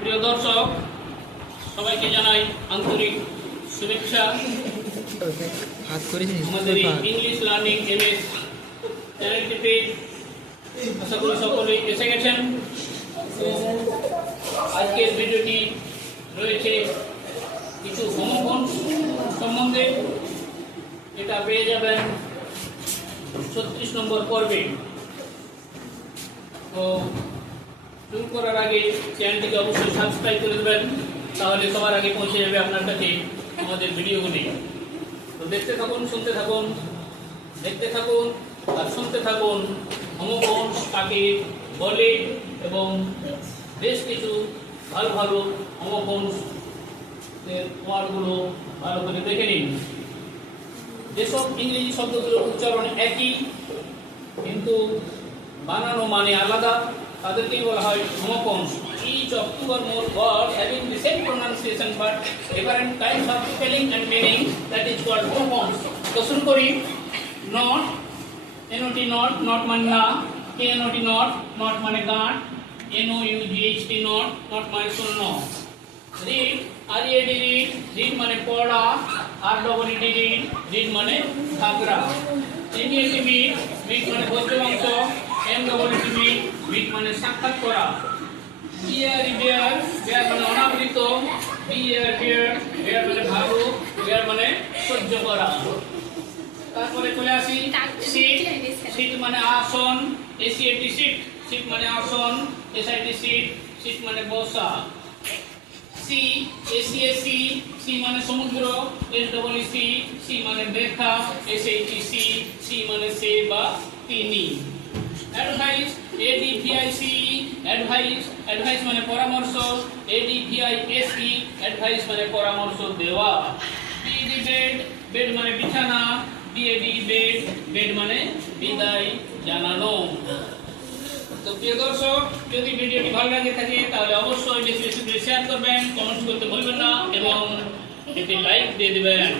প্রিয় দর্শক, সবাইকে জানাই আন্তরিক শুভেচ্ছা। আমাদের ইংলিশ লার্নিং এমএস চ্যানেলটিতে আশা করি সকলেই এসে গেছেন। আজকের ভিডিওটি রয়েছে কিছু হোমোফোনস সম্বন্ধে। এটা পেয়ে যাবেন 36 নম্বর পর্বে। তো শুরু করার আগে চ্যানেলটিকে অবশ্যই সাবস্ক্রাইব করে দেবেন, তাহলে সবার আগে পৌঁছে যাবে আপনার কাছে আমাদের ভিডিওগুলি। তো দেখতে থাকুন, শুনতে থাকুন, দেখতে থাকুন আর শুনতে থাকুন হোমোফোনস কাকে বলে এবং বেশ কিছু ভালো ভালো হোমোফোনস এর ওয়ার্ডগুলো ভালো করে দেখে নিন। যেসব ইংরেজি শব্দগুলোর উচ্চারণ একই কিন্তু বানানো মানে আলাদা, তাদেরকেই বলা হয় homophones. Each of two or more words having the same pronunciation but different kinds of spelling and meaning, that is called homophones. তো শুরু করি। নট, NOT নট, নট মানে না। KNOT নট, নট মানে গাঁট। NOUGHT নট, নট মানে শূন্য। Read, READ read, read মানে পড়া। REED রিড, রিড মানে ঘাগরা। MEAT মিট, মিট মানে ভোজ্য মাংস। MEAT মিট, মিট মানে সাক্ষাৎ করা। বিয়ার, বিয়ার, বিয়ার মানে অনাবৃত। বিয়ার, বিয়ার, বিয়ার মানে ভাবুক। বিয়ার মানে সহ্য করা। তারপরে চলে আসি সিট, সিট মানে আসন। SEAT সিট, সিট মানে আসন। SIT সিট, সিট মানে বসা। সি, SEAC, সি মানে সমুদ্র। SEEC, সি মানে দেখা। SHEC, সি মানে সে বা তিনি। অ্যাডভাইস, ADVIC, অ্যাডভাইস, অ্যাডভাইস মানে পরামর্শ। ADVISE, অ্যাডভাইস মানে পরামর্শ দেওয়া। BED বেড, বেড মানে বিছানা। BED বেড, বেড মানে বিদায় জানানো। তো প্রিয় দর্শক, যদি ভিডিওটি ভালো লাগে থাকে তাহলে অবশ্যই বেশি বেশি করে শেয়ার করবেন, কমেন্টস করতে ভুলবেন না এবং এতে লাইক দিয়ে দেবেন।